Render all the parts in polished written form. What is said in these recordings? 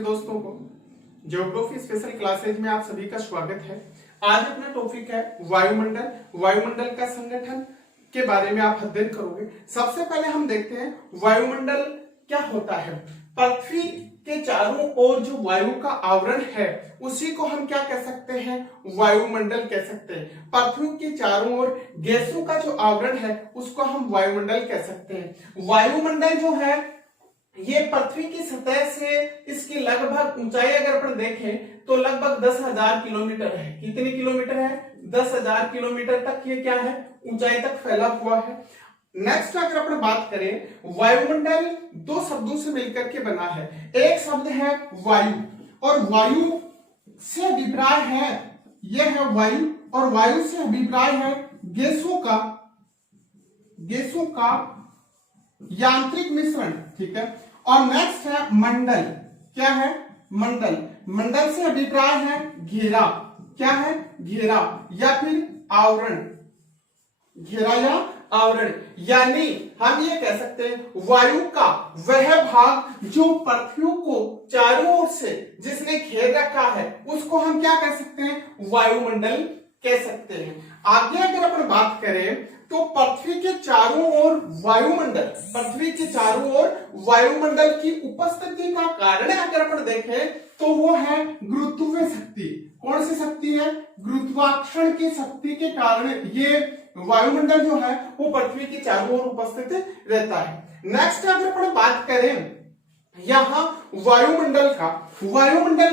दोस्तों को geography special classes में आप सभी का स्वागत है। आज अपना टॉपिक है वायुमंडल। वायुमंडल का संगठन के बारे में आप अध्ययन करोगे। सबसे पहले हम देखते हैं वायुमंडल क्या होता है। पृथ्वी के चारों ओर जो वायु का आवरण है उसी को हम क्या कह सकते हैं, वायुमंडल कह सकते हैं। पृथ्वी के चारों ओर गैसों का जो आवरण है उसको हम वायुमंडल कह सकते हैं। वायुमंडल जो है ये पृथ्वी की सतह से इसकी लगभग ऊंचाई अगर अपन देखें तो लगभग 10,000 किलोमीटर है। कितने किलोमीटर है? 10,000 किलोमीटर तक ये क्या है, ऊंचाई तक फैला हुआ है। नेक्स्ट अगर अपन बात करें, वायुमंडल दो शब्दों से मिलकर के बना है। एक शब्द है वायु और वायु से अभिप्राय है, यह है वायु और वायु से अभिप्राय है गैसों का यांत्रिक मिश्रण, ठीक है। और नेक्स्ट है मंडल। क्या है? मंडल। मंडल से अभिप्राय है घेरा। क्या है? घेरा या फिर आवरण। घेरा या आवरण, यानी हम ये कह सकते हैं वायु का वह भाग जो पृथ्वी को चारों ओर से जिसने घेर रखा है उसको हम क्या कह सकते हैं, वायुमंडल कह सकते हैं। आगे अगर अपन बात करें तो पृथ्वी के चारों ओर वायुमंडल, पृथ्वी के चारों ओर वायुमंडल की उपस्थिति का कारण अगर अपन देखें तो वो है गुरुत्व शक्ति। कौन सी शक्ति है? गुरुत्वाकर्षण की शक्ति के कारण ये वायुमंडल जो है वो पृथ्वी के चारों ओर उपस्थित रहता है। नेक्स्ट अगर अपन बात करें यहां वायुमंडल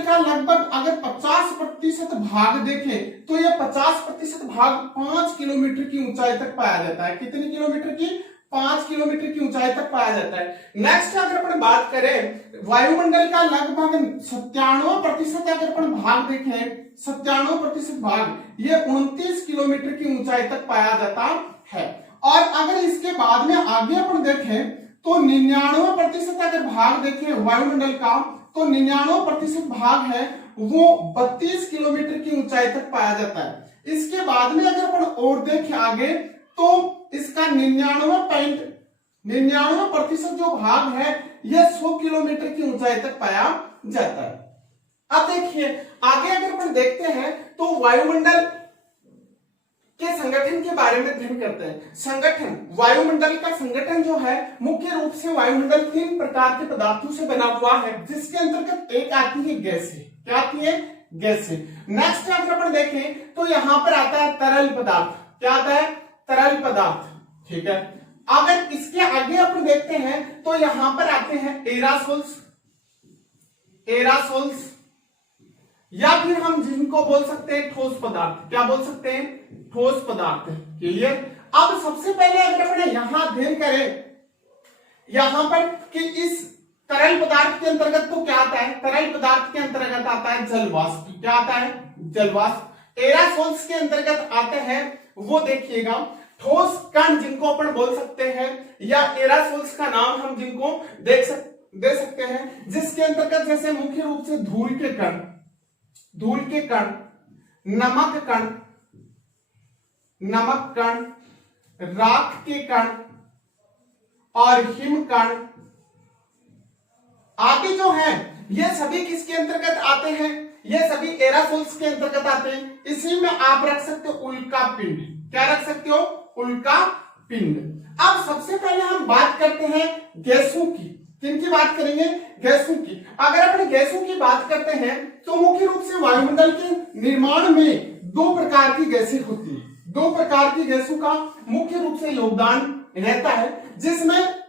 का लगभग अगर 50% भाग देखें तो यह 50% भाग 5 किलोमीटर की ऊंचाई तक पाया जाता है। कितनी किलोमीटर की? 5 किलोमीटर की ऊंचाई तक पाया जाता है। नेक्स्ट अगर अपन बात करें वायुमंडल का लगभग 97% अगर अपन भाग देखें, 97% भाग ये 29 किलोमीटर की ऊंचाई तक पाया जाता है। और अगर इसके बाद में आगे अपन देखें तो 99% अगर भाग देखें वायुमंडल का तो 99% भाग है वो 32 किलोमीटर की ऊंचाई तक पाया जाता है। इसके बाद में अगर अपन और देखें आगे तो इसका 99% जो भाग है यह 100 किलोमीटर की ऊंचाई तक पाया जाता है। अब देखिए आगे अगर अपन देखते हैं तो वायुमंडल के संगठन के बारे में अध्ययन करते हैं। संगठन, वायुमंडल का संगठन जो है मुख्य रूप से वायुमंडल 3 प्रकार के पदार्थों से बना हुआ है, जिसके अंतर्गत एक आती है गैसें। क्या आती है? गैसें। नेक्स्ट अगर अपन देखें तो यहां पर आता है तरल पदार्थ। क्या आता है? तरल पदार्थ, ठीक है। अगर इसके आगे अपन देखते हैं तो यहां पर आते हैं एरासोल्स या फिर हम जिनको बोल सकते हैं ठोस पदार्थ। क्या बोल सकते हैं? ठोस पदार्थ। क्लियर। अब सबसे पहले अगर अपने यहां अध्ययन करें यहां पर कि इस तरल पदार्थ के अंतर्गत तो क्या आता है? तरल पदार्थ के अंतर्गत आता है जलवाष्प। क्या आता है? जलवाष्प। एरासोल्स के अंतर्गत आते हैं वो देखिएगा ठोस कण जिनको अपन बोल सकते हैं, या एरासोल्स का नाम हम जिनको दे सकते हैं, जिसके अंतर्गत जैसे मुख्य रूप से धूल के कण, नमक कण, राख के कण और हिम कण आदि जो है ये सभी किसके अंतर्गत आते हैं? ये सभी एरासोल्स के अंतर्गत आते हैं। इसी में आप रख सकते हो उल्का पिंड। क्या रख सकते हो? उल्का पिंड। अब सबसे पहले हम बात करते हैं गैसों की। किनकी बात करेंगे? गैसों की। अगर अपन गैसों की बात करते हैं तो मुख्य रूप से वायुमंडल के निर्माण में 2 प्रकार की गैसें होती हैं। 2 प्रकार की गैसों का मुख्य रूप से योगदान रहता है, जिसमें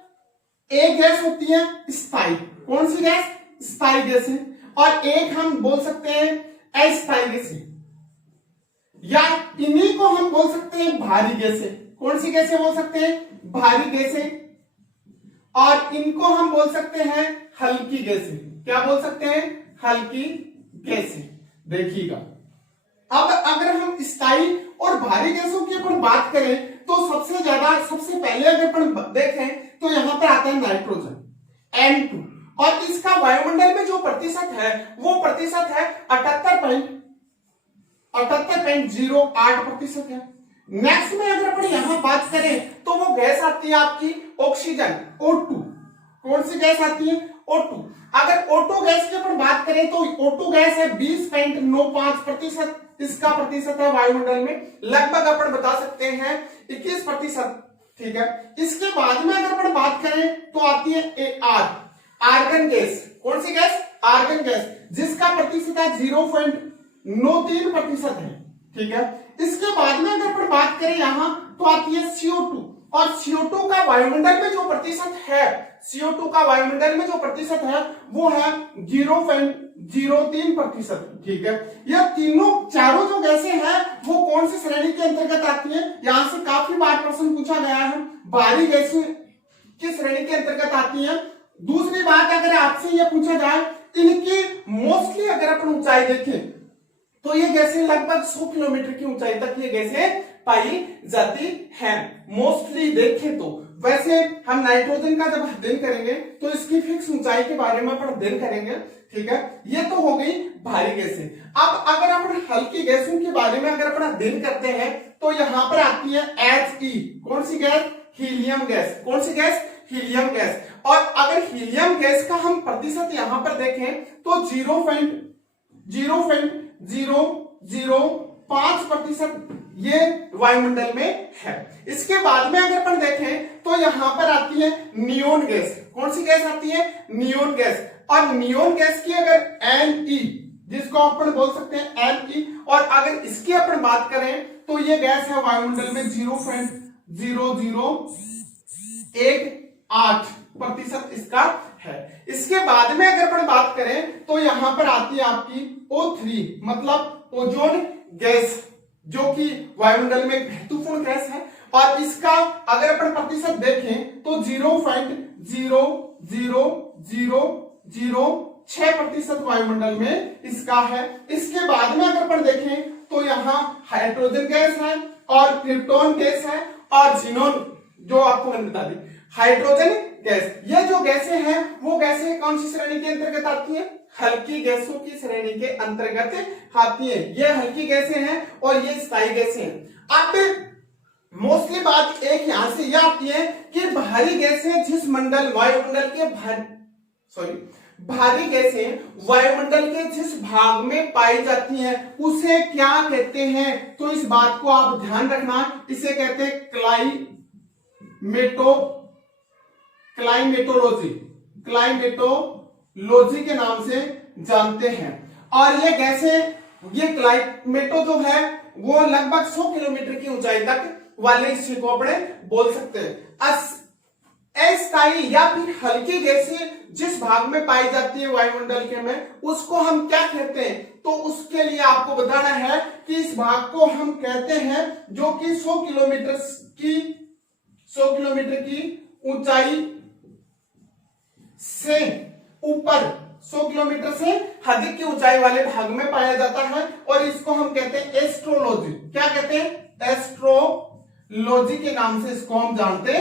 एक गैस होती है स्थायी। कौन सी गैस? स्थायी गैसें। और एक हम बोल सकते हैं अस्थायी गैसें, या इन्हीं को हम बोल सकते हैं भारी गैसें। कौन सी गैसें बोल सकते हैं? भारी गैसें। और इनको हम बोल सकते हैं हल्की गैसें। क्या बोल सकते हैं? हल्की गैसें। देखिएगा अब अगर हम स्थायी और भारी गैसों की अपन बात करें तो सबसे पहले अगर अपन देखें तो यहां पर आता है नाइट्रोजन N2, और इसका वायुमंडल में जो प्रतिशत है वो प्रतिशत है 78.08% है। नेक्स्ट में अगर अपन यहां बात करें तो वो गैस आती है आपकी ऑक्सीजन O2। कौन सी गैस आती है? O2। अगर O2 गैस की अपन बात करें तो O2 गैस है 20.95% इसका प्रतिशत है वायुमंडल में, लगभग अपन बता सकते हैं 21%। ठीक है, इसके बाद में अगर अपन बात करें तो आती है आर्गन गैस। कौन सी गैस? आर्गन गैस, जिसका प्रतिशत है 0.93% है। ठीक है, इसके बाद में अगर अपन बात करें यहां तो आती है CO2, और CO2 का वायुमंडल में जो प्रतिशत है, CO2 का वायुमंडल में जो प्रतिशत है वो है 0.03%। ठीक है, यह चारों जो गैसें हैं वो कौन सी श्रेणी के अंतर्गत आती है? यहां से काफी बार प्रश्न पूछा गया है, भारी गैसें किस श्रेणी के अंतर्गत आती है। दूसरी बात, अगर आपसे यह पूछा जाए इनकी मोस्टली अगर अपन ऊंचाई देखें तो ये गैसें लगभग 100 किलोमीटर की ऊंचाई तक ये गैसें पाई जाती हैं, मोस्टली देखें तो। वैसे हम नाइट्रोजन का जब अध्ययन करेंगे तो इसकी फिक्स ऊंचाई के बारे में अपन अध्ययन करेंगे। ठीक है, ये तो हो गई भारी गैसें। अब अगर अपन हल्की गैसों के बारे में अगर अपन अध्ययन करते हैं तो यहां पर आती है He। कौन सी गैस? Helium gas. कौन सी गैस? Helium gas. और अगर हीलियम गैस का हम प्रतिशत यहां पर देखें तो 0.0005% ये वायुमंडल में है। इसके बाद में अगर अपन देखें तो यहां पर आती है नियोन गैस। कौन सी गैस आती है? Neon gas. और नियोन गैस की अगर Ne, जिसको अपन बोल सकते हैं Ne, और अगर इसकी अपन बात करें तो ये गैस है वायुमंडल में 0.0018% इसका है। इसके बाद में अगर अपन बात करें तो यहां पर आती है आपकी O3, मतलब ओजोन गैस, जो कि वायुमंडल में एक महत्वपूर्ण गैस है। और इसका अगर अपन प्रतिशत देखें तो 0.00006% वायुमंडल में इसका है। इसके बाद में अगर अपन देखें तो यहाँ हाइड्रोजन गैस है और क्रिप्टॉन गैस है और जीनोन, जो आपको मैंने बता दी हाइड्रोजन गैस। ये जो गैसें हैं वो गैसें कौन सी श्रेणी के अंतर्गत आती हैं? हल्की गैसों की श्रेणी के अंतर्गत आती है। ये हल्की गैसें हैं और ये स्थायी गैसें हैं। अब मोस्टली बात एक यहां से यह आती है कि भारी गैसें जिस मंडल वायुमंडल के भारी गैसें वायुमंडल के जिस भाग में पाई जाती हैं उसे क्या कहते हैं? तो इस बात को आप ध्यान रखना, इसे कहते हैं क्लाइमेटोलॉजी के नाम से जानते हैं। और ये गैसें, ये क्लाइमेटो जो है वो लगभग 100 किलोमीटर की ऊंचाई तक वाले हिस्से को अपने बोल सकते हैं। अस्थायी या फिर हल्की गैसें जिस भाग में पाई जाती है वायुमंडल के में, उसको हम क्या कहते हैं? तो उसके लिए आपको बताना है कि इस भाग को हम कहते हैं जो कि 100 किलोमीटर की ऊंचाई से ऊपर, 100 किलोमीटर से अधिक की ऊंचाई वाले भाग में पाया जाता है, और इसको हम कहते हैं एस्ट्रोलॉजी। क्या कहते हैं? एस्ट्रोलॉजी के नाम से इसको हम जानते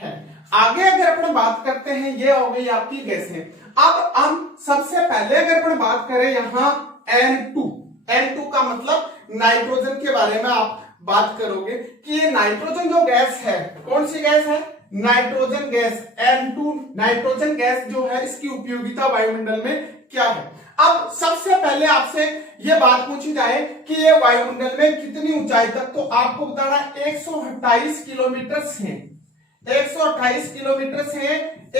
हैं। आगे अगर अपन बात करते हैं, ये हो गई आपकी गैसें। अब हम सबसे पहले अगर अपन बात करें यहां N2 का मतलब नाइट्रोजन के बारे में आप बात करोगे कि ये नाइट्रोजन जो गैस है, कौन सी गैस है? Nitrogen gas. N2 nitrogen gas जो है, इसकी उपयोगिता वायुमंडल में क्या है? अब सबसे पहले आपसे ये बात पूछी जाए कि ये वायुमंडल में कितनी ऊंचाई तक, तो आपको बताना 128 किलोमीटर से 128 किलोमीटर से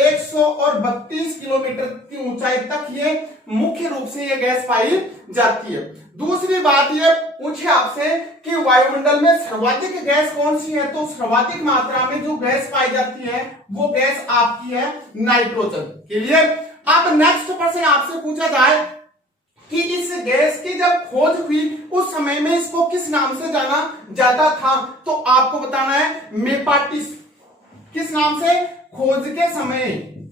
132 किलोमीटर की ऊंचाई तक ये मुख्य रूप से ये गैस पाई जाती है। दूसरी बात ये पूछे आपसे कि वायुमंडल में सर्वाधिक गैस कौन सी है, तो सर्वाधिक मात्रा में जो गैस पाई जाती है वो गैस आपकी है नाइट्रोजन। क्लियर? अब नेक्स्ट प्रश्न आपसे पूछा जाए कि इस गैस की जब खोज हुई उस समय में इसको किस नाम से जाना जाता था, तो आपको बताना है मेपाटिस। किस नाम से? खोज के समय,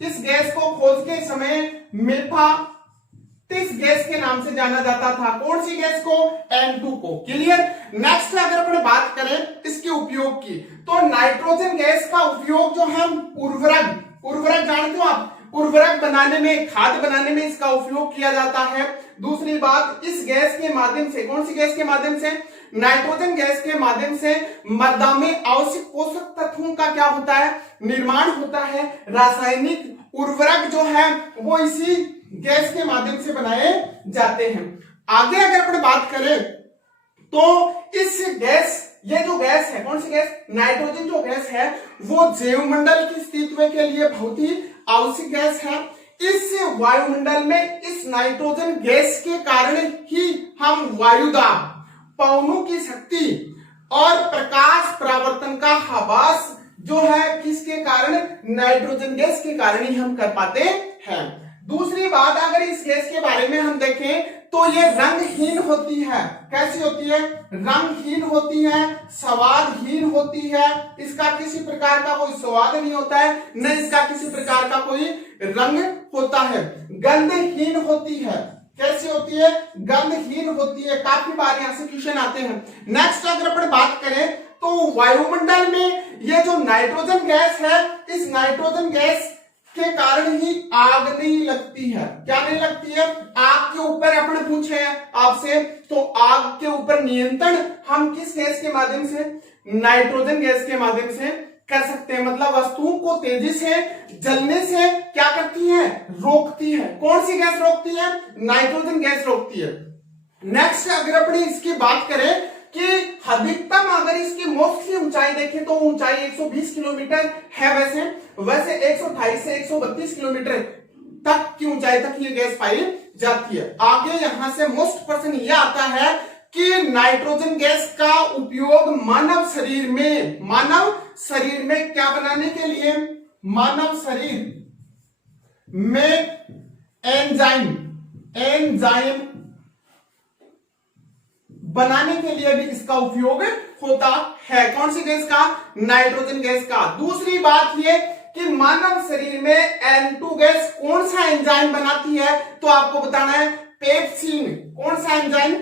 इस गैस को खोज के समय मेपाटिस गैस के नाम से जाना जाता था। कौन सी गैस को? N2 को। क्लियर? नेक्स्ट अगर अपन बात करें इसके उपयोग की, तो नाइट्रोजन गैस का उपयोग जो हम उर्वरक जानते हो आप, उर्वरक बनाने में, खाद बनाने में इसका उपयोग किया जाता है। दूसरी बात, इस गैस के माध्यम से, कौन सी गैस के माध्यम से, नाइट्रोजन गैस के माध्यम से मृदा में आवश्यक पोषक तत्वों का क्या होता है, निर्माण होता है। रासायनिक उर्वरक जो है वो इसी गैस के माध्यम से बनाए जाते हैं। आगे अगर अपन बात करें तो इस गैस, ये जो गैस है, कौन सी गैस, नाइट्रोजन जो गैस है वो जैवमंडल के अस्तित्व के लिए बहुत ही आवश्यक गैस है। इस वायुमंडल में इस नाइट्रोजन गैस के कारण ही हम वायुदाब, पवनों की शक्ति और प्रकाश परावर्तन का आभास जो है किसके कारण, नाइट्रोजन गैस के कारण ही हम कर पाते हैं। दूसरी बात, अगर इस गैस के बारे में हम देखें तो ये रंगहीन होती है। कैसी होती है, रंगहीन होती है, स्वादहीन होती है। इसका किसी प्रकार का कोई स्वाद नहीं होता है, न इसका किसी प्रकार का कोई रंग होता है। गंधहीन होती है। कैसी होती है, गंधहीन होती है। काफी बार यहां से क्वेश्चन आते हैं। नेक्स्ट अगर अपन बात करें तो वायुमंडल में ये जो नाइट्रोजन गैस है, इस नाइट्रोजन गैस के कारण ही आग नहीं लगती है। क्या नहीं लगती है, आग के ऊपर अपन पूछे हैं आपसे, तो आग के ऊपर नियंत्रण हम किस गैस के माध्यम से, नाइट्रोजन गैस के माध्यम से कर सकते हैं। मतलब वस्तुओं को तेजी से जलने से क्या करती है, रोकती है। कौन सी गैस रोकती है, नाइट्रोजन गैस रोकती है। नेक्स्ट अगर अपनी इसकी बात करें कि अधिकतम अगर इसकी मोस्ट की ऊंचाई देखें तो ऊंचाई 120 किलोमीटर है। वैसे 128 से 132 किलोमीटर तक की ऊंचाई तक ये गैस पाई जाती है। आगे यहां से मोस्ट प्रश्न यह आता है कि नाइट्रोजन गैस का उपयोग मानव शरीर में क्या बनाने के लिए, मानव शरीर में एंजाइम बनाने के लिए भी इसका उपयोग होता है। कौन सी गैस का, नाइट्रोजन गैस का। दूसरी बात ये कि मानव शरीर में N2 गैस कौन सा एंजाइम बनाती है, तो आपको बताना है पेप्सिन। कौन सा एंजाइम,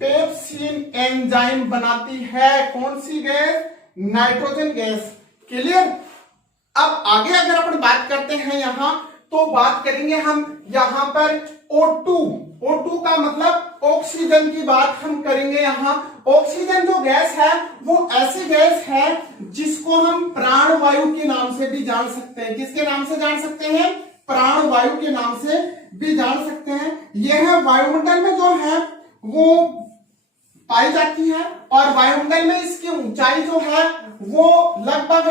पेप्सिन एंजाइम बनाती है। कौन सी गैस, नाइट्रोजन गैस। क्लियर। अब आगे अगर अपन बात करते हैं यहां, तो बात करेंगे हम यहां पर O2 का मतलब ऑक्सीजन की बात हम करेंगे। यहां ऑक्सीजन जो गैस है वो ऐसी गैस है जिसको हम प्राणवायु के नाम से भी जान सकते हैं। किसके नाम से जान सकते हैं, प्राणवायु के नाम से भी जान सकते हैं। यह वायुमंडल में जो है वो पाई जाती है और वायुमंडल में इसकी ऊंचाई जो है वो लगभग,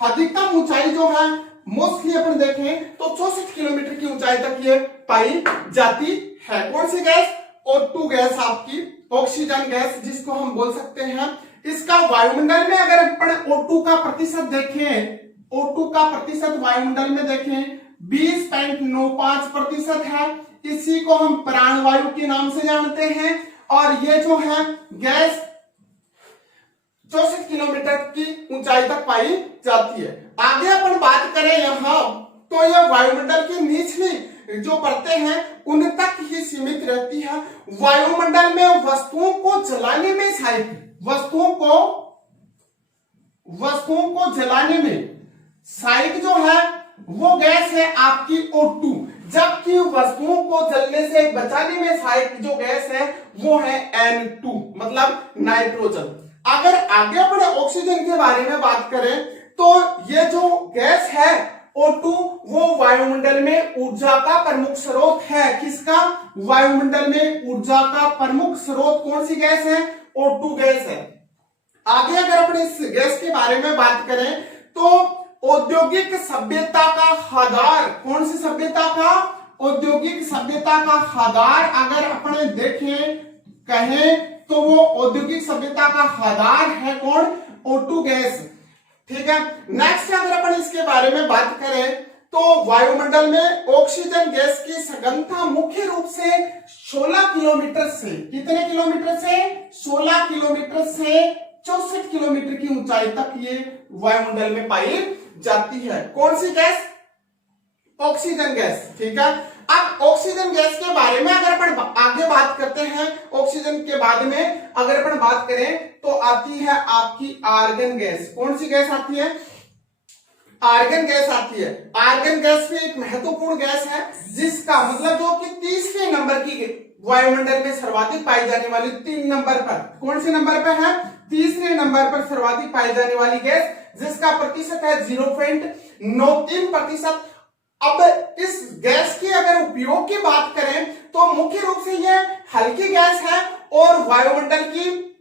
अधिकतम ऊंचाई जो है मोस्टली अपन देखें तो 64 किलोमीटर की ऊंचाई तक ये पाई जाती है। कौन सी गैस, O2 गैस, आपकी ऑक्सीजन गैस जिसको हम बोल सकते हैं। इसका वायुमंडल में अगर अपन O2 का प्रतिशत देखें, O2 का प्रतिशत वायुमंडल में देखें 20.95% है। इसी को हम प्राणवायु के नाम से जानते हैं और ये जो है गैस 64 किलोमीटर की ऊंचाई तक पाई जाती है। आगे अपन बात करें यहां, तो यह वायुमंडल की निचली जो परतें हैं उन तक ही सीमित रहती है। वायुमंडल में वस्तुओं को जलाने में सहायक, वस्तुओं को जलाने में सहायक जो है वो गैस है आपकी O2, जबकि वस्तुओं को जलने से बचाने में सहायक जो गैस है वो है N2 मतलब नाइट्रोजन। अगर आगे अपन ऑक्सीजन के बारे में बात करें तो ये जो गैस है O2 वो वायुमंडल में ऊर्जा का प्रमुख स्रोत है। किसका, वायुमंडल में ऊर्जा का प्रमुख स्रोत कौन सी गैस है, O2 गैस है। आगे अगर अपन इस गैस के बारे में बात करें तो औद्योगिक सभ्यता का आधार, कौन सी सभ्यता का, औद्योगिक सभ्यता का आधार अगर अपन देखें कहें तो वो औद्योगिक सभ्यता का आधार है कौन, O2 गैस। ठीक है। नेक्स्ट अगर अपन इसके बारे में बात करें तो वायुमंडल में ऑक्सीजन गैस की सघनता मुख्य रूप से 16 किलोमीटर से, कितने किलोमीटर से, 16 किलोमीटर से 64 किलोमीटर की ऊंचाई तक ये वायुमंडल में पाई जाती है। कौन सी गैस, ऑक्सीजन गैस। ठीक है। अब ऑक्सीजन गैस के बारे में अगर अपन आगे बात करते हैं, ऑक्सीजन के बाद में अगर अपन बात करें तो आती है आपकी आर्गन गैस। कौन सी गैस आती है, आर्गन गैस आती है। आर्गन गैस भी एक महत्वपूर्ण गैस है, जिसका मतलब जो कि तीसरे नंबर की वायुमंडल में सर्वाधिक पाई जाने वाली 3 नंबर पर, कौन से नंबर पर है, तीसरे नंबर पर सर्वाधिक पाई जाने वाली गैस, जिसका प्रतिशत है 0.93%। अब इस गैस की अगर उपयोग की बात करें तो मुख्य रूप से यह हल्की गैस है और वायुमंडल की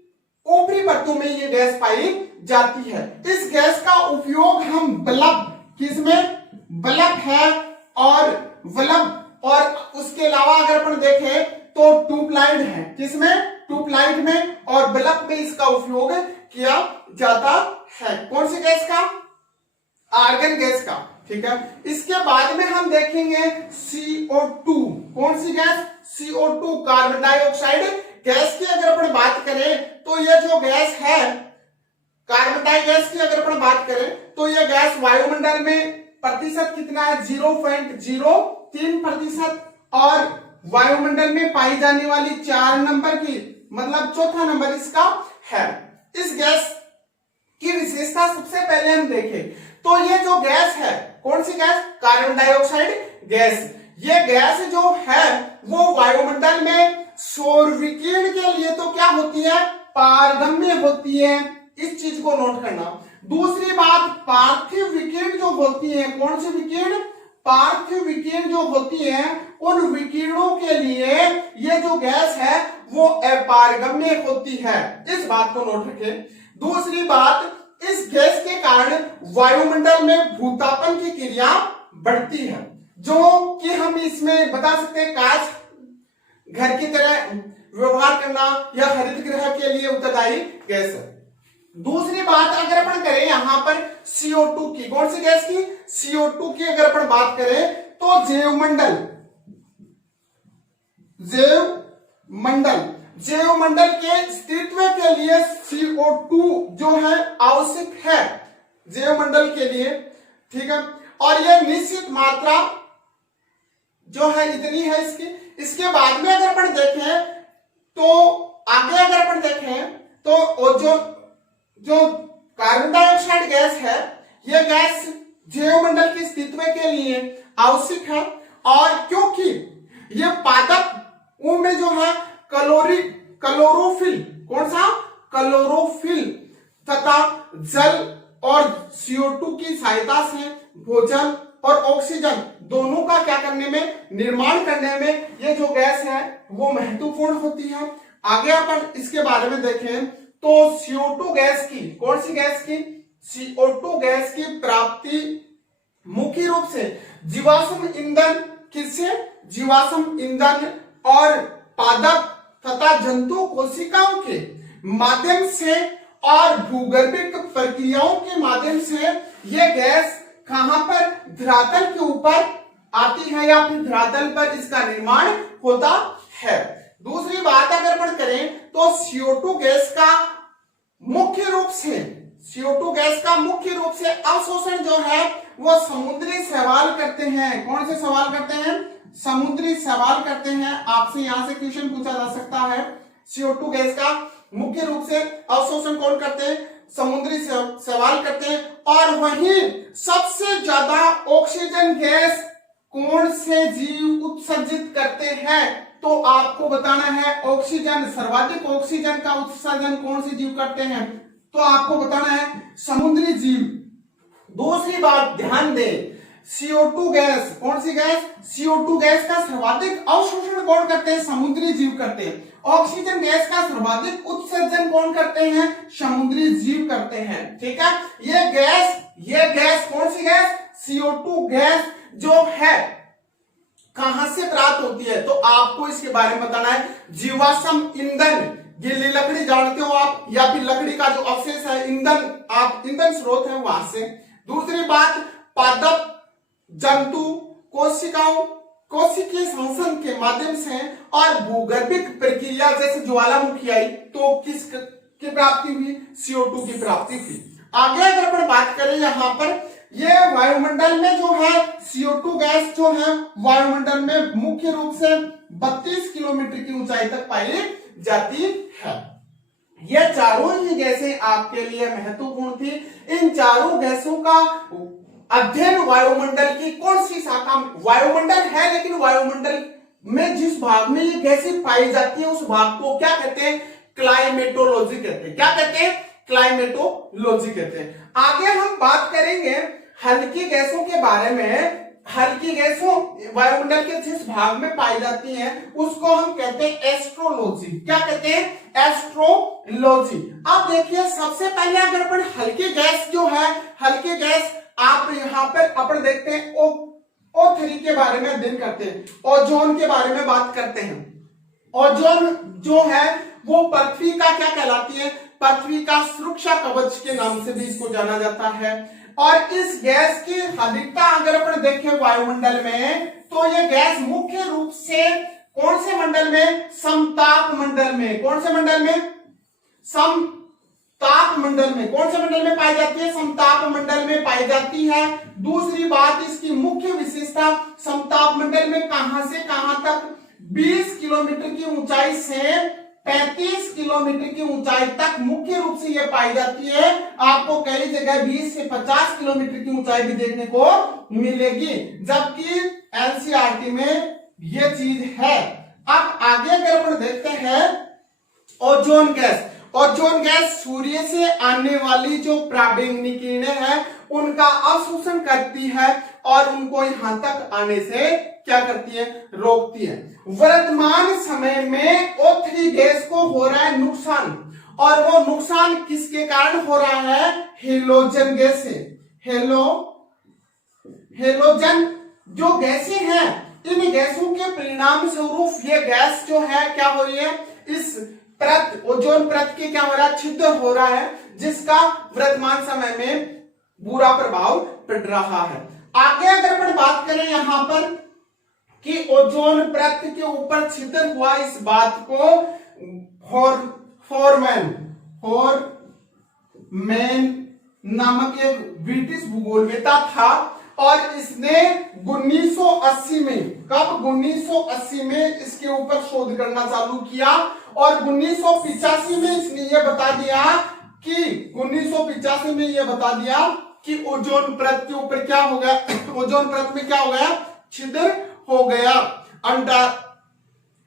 ऊपरी परतों में ये गैस पाई जाती है। इस गैस का उपयोग हम बल्ब, किसमें, बल्ब है और बल्ब, और उसके अलावा अगर अपन देखें तो ट्यूबलाइट है, किसमें, ट्यूबलाइट में और बल्ब में इसका उपयोग किया जाता है। कौन सी गैस का, आर्गन गैस का, ठीक है। इसके बाद में हम देखेंगे CO2, कौन सी gas, CO2 carbon dioxide gas की अगर अपन बात करें तो यह जो गैस है, कार्बन डाई गैस की अगर अपन बात करें तो यह गैस वायुमंडल में प्रतिशत कितना है, 0.03%, और वायुमंडल में पाई जाने वाली 4 नंबर की, मतलब चौथा नंबर इसका है। इस गैस की विशेषता सबसे पहले हम देखें तो ये जो गैस है, कौन सी गैस, कार्बन डाइऑक्साइड गैस, ये गैस जो है वो वायुमंडल में सौर विकिरण के लिए तो क्या होती है, पारगम्य होती है, इस चीज को नोट करना। दूसरी बात, पार्थिव विकिरण जो होती है, कौन सी विकिरण, पार्थिव विकिरण जो होती है, उन विकिरणों के लिए ये जो गैस है वो अपारगम्य होती है, इस बात को नोट रखें। दूसरी बात, इस गैस के कारण वायुमंडल में भूतापन की क्रिया बढ़ती है, जो कि हम इसमें बता सकते हैं कांच घर की तरह व्यवहार करना या हरित गृह के लिए उत्तरदायी गैस है। दूसरी बात अगर अपन करें यहां पर CO2 की, कौन सी गैस की, CO2 की अगर अपन बात करें तो जैवमंडल के अस्तित्व के लिए CO2 जो है आवश्यक है जैवमंडल के लिए, ठीक है। और यह निश्चित मात्रा जो है इतनी है इसकी। इसके बाद में अगर अपन देखें तो आगे अगर अपन देखें तो जो कार्बन डाइऑक्साइड गैस है, यह गैस जैवमंडल के अस्तित्व के लिए आवश्यक है, और क्योंकि यह पादपों में जो है क्लोरोफिल, कौन सा, क्लोरोफिल तथा जल और CO2 की सहायता से भोजन और ऑक्सीजन दोनों का क्या करने में, निर्माण करने में ये जो गैस है वो महत्वपूर्ण होती है। आगे अपन इसके बारे में देखें तो CO2 गैस की, कौन सी गैस की, CO2 गैस की प्राप्ति मुख्य रूप से जीवाश्म ईंधन, किससे, जीवाश्म ईंधन और पादप तथा जंतु कोशिकाओं के माध्यम से और भूगर्भिक प्रक्रियाओं के माध्यम से यह गैस कहां पर, धरातल के ऊपर आती है या फिर धरातल पर इसका निर्माण होता है। दूसरी बात अगर अपन करें तो CO2 गैस का मुख्य रूप से अवशोषण जो है वो समुद्री शैवाल करते हैं। कौन से सवाल करते हैं, समुद्री शैवाल करते हैं। आपसे यहां से क्वेश्चन पूछा जा सकता है, CO2 गैस का मुख्य रूप से अवशोषण कौन करते हैं, समुद्री शैवाल करते हैं। और वहीं सबसे ज्यादा ऑक्सीजन गैस कौन से जीव उत्सर्जित करते हैं, तो आपको बताना है ऑक्सीजन, सर्वाधिक ऑक्सीजन का उत्सर्जन कौन से जीव करते हैं, तो आपको बताना है समुद्री जीव। दूसरी बात ध्यान दें, CO2 गैस, कौन सी गैस, CO2 गैस का सर्वाधिक अवशोषण कौन करते हैं, समुद्री जीव करते हैं। ऑक्सीजन गैस का सर्वाधिक उत्सर्जन कौन करते हैं, समुद्री जीव करते हैं, ठीक है। ये गैस कौन सी गैस, CO2 गैस जो है कहां से प्राप्त होती है, तो आपको इसके बारे में बताना है। जीवाश्म ईंधन, गीली लकड़ी जानते हो आप, या फिर लकड़ी का जो अवशेष है, ईंधन, आप ईंधन स्रोत है वहां से। दूसरी बात, पादप जंतु कोशिकीय संश्लेषण के माध्यम से, और भूगर्भिक प्रक्रिया जैसे ज्वालामुखी आई तो किसकी प्राप्ति हुई, CO2 की प्राप्ति हुई। आगे अगर अपन बात करें यहाँ पर, ये वायुमंडल में जो है CO2 गैस जो है वायुमंडल में मुख्य रूप से 32 किलोमीटर की ऊंचाई तक पाई जाती है। ये चारों ही गैसें आपके लिए महत्वपूर्ण थी। इन चारों गैसों का अध्ययन वायुमंडल की कौन सी शाखा, वायुमंडल है लेकिन वायुमंडल में जिस भाग में ये गैसें पाई जाती है उस भाग को क्या कहते हैं, क्लाइमेटोलॉजी कहते हैं। क्या कहते हैं, क्लाइमेटोलॉजी कहते हैं। आगे हम बात करेंगे हल्की गैसों के बारे में। हल्की गैसों वायुमंडल के जिस भाग में पाई जाती हैं उसको हम कहते हैं एस्ट्रोलॉजी। क्या कहते हैं, एस्ट्रोलॉजी। अब देखिए सबसे पहले अगर अपन हल्की गैस जो है, हल्की गैस आप यहां पर अपन देखते हैं O3 के बारे में अध्ययन करते हैं, ओजोन के बारे में बात करते हैं। ओजोन जो है वो पृथ्वी का क्या कहलाती है, पृथ्वी का सुरक्षा कवच के नाम से भी इसको जाना जाता है। और इस गैस की अधिकता अगर अपन देखें वायुमंडल में तो ये गैस मुख्य रूप से कौन से मंडल में, समताप मंडल में। कौन से मंडल में, समताप मंडल में। कौन से मंडल में पाई जाती है, समताप मंडल में पाई जाती है। दूसरी बात इसकी मुख्य विशेषता, समताप मंडल में कहां से कहां तक 20 किलोमीटर की ऊंचाई से 35 किलोमीटर की ऊंचाई तक मुख्य रूप से यह पाई जाती है। आपको कई जगह 20 से 50 किलोमीटर की ऊंचाई भी देखने को मिलेगी, जबकि एनसीईआरटी में यह चीज है। अब आगे अगर अपन देखते हैं ओजोन गैस। ओजोन गैस सूर्य से आने वाली जो पराबैंगनी किरणें हैं उनका अवशोषण करती है और उनको यहां तक आने से क्या करती है, रोकती है। वर्तमान समय में O3 गैस को हो रहा है नुकसान, और वो नुकसान किसके कारण हो रहा है, हेलोजन गैस से। हेलोजन जो गैसें हैं, इन गैसों के परिणाम स्वरूप ये गैस जो है क्या हो रही है, इस परत, ओजोन परत के क्या हो रहा है, छिद्र हो रहा है, जिसका वर्तमान समय में बुरा प्रभाव पड़ रहा है। आगे अगर अपन बात करें यहां पर कि ओजोन परत के ऊपर छिद्र हुआ, इस बात को फोरमैन नामक एक ब्रिटिश भूगोलवेता था, और इसने 1980 में, कब 1980 में इसके ऊपर शोध करना चालू किया, और 1985 में इसने यह बता दिया कि ओजोन परत के ऊपर क्या हो गया, ओजोन परत में क्या हो गया, छिद्र हो गया।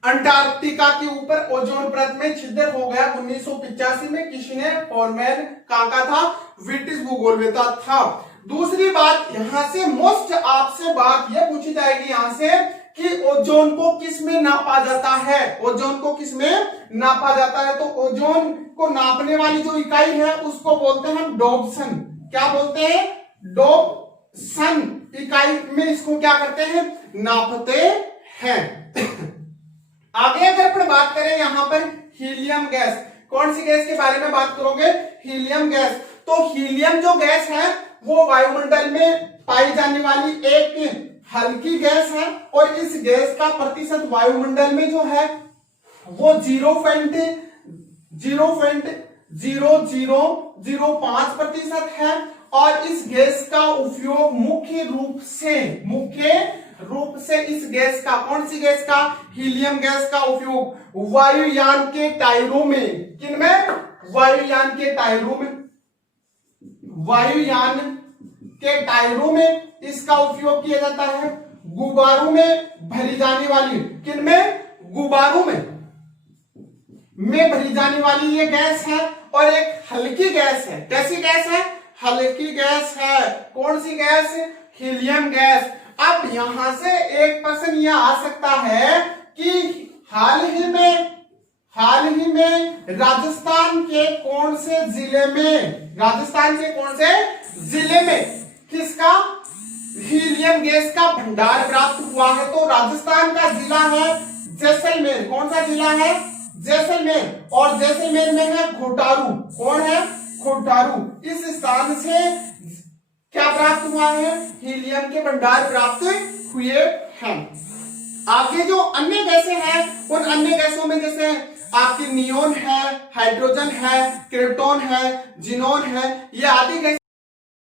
अंटार्कटिका के ऊपर ओजोन परत में छिद्र हो गया 1985 में। किसने, फोरमैन का था, ब्रिटिश भूगोलवेता था। दूसरी बात यहां से मोस्ट आपसे बात यह पूछी जाएगी यहां से कि ओजोन को किस में नापा जाता है, ओजोन को किस में नापा जाता है। तो ओजोन को नापने वाली जो इकाई है उसको बोलते हैं हम डोप्सन। क्या बोलते हैं, डोप्सन इकाई में इसको क्या करते हैं, नापते हैं। आगे अगर अपन बात करें यहां पर हीलियम गैस, कौन सी गैस के बारे में बात करोगे, हीलियम गैस। तो हीलियम जो गैस है वो वायुमंडल में पाई जाने वाली एक हल्की गैस है, और इस गैस का प्रतिशत वायुमंडल में जो है वो 0.0005% है। और इस गैस का उपयोग मुख्य रूप से इस गैस का, कौन सी गैस का, हीलियम गैस का उपयोग वायुयान के टायरों में, किनमें, वायुयान के टायरों में इसका उपयोग किया जाता है। गुब्बारों में भरी जाने वाली, किनमें, गुब्बारों में भरी जाने वाली ये गैस है, और एक हल्की गैस है। कैसी गैस है, हल्की गैस है। कौन सी गैस, हीलियम गैस। अब यहां से एक प्रश्न यह आ सकता है कि हाल ही में राजस्थान के कौन से जिले में किसका, हीलियम गैस का भंडार प्राप्त हुआ है। तो राजस्थान का जिला है जैसलमेर। कौन सा जिला है, जैसलमेर। और जैसलमेर में है घोटारू। कौन है, घोटारू। इस स्थान से क्या प्राप्त हुआ है, हीलियम के भंडार प्राप्त हुए हैं। आगे जो अन्य गैसें हैं उन अन्य गैसों में जैसे आपकी नियोन है, हाइड्रोजन है, क्रिप्टॉन है, जिनोन है, ये आदि गैस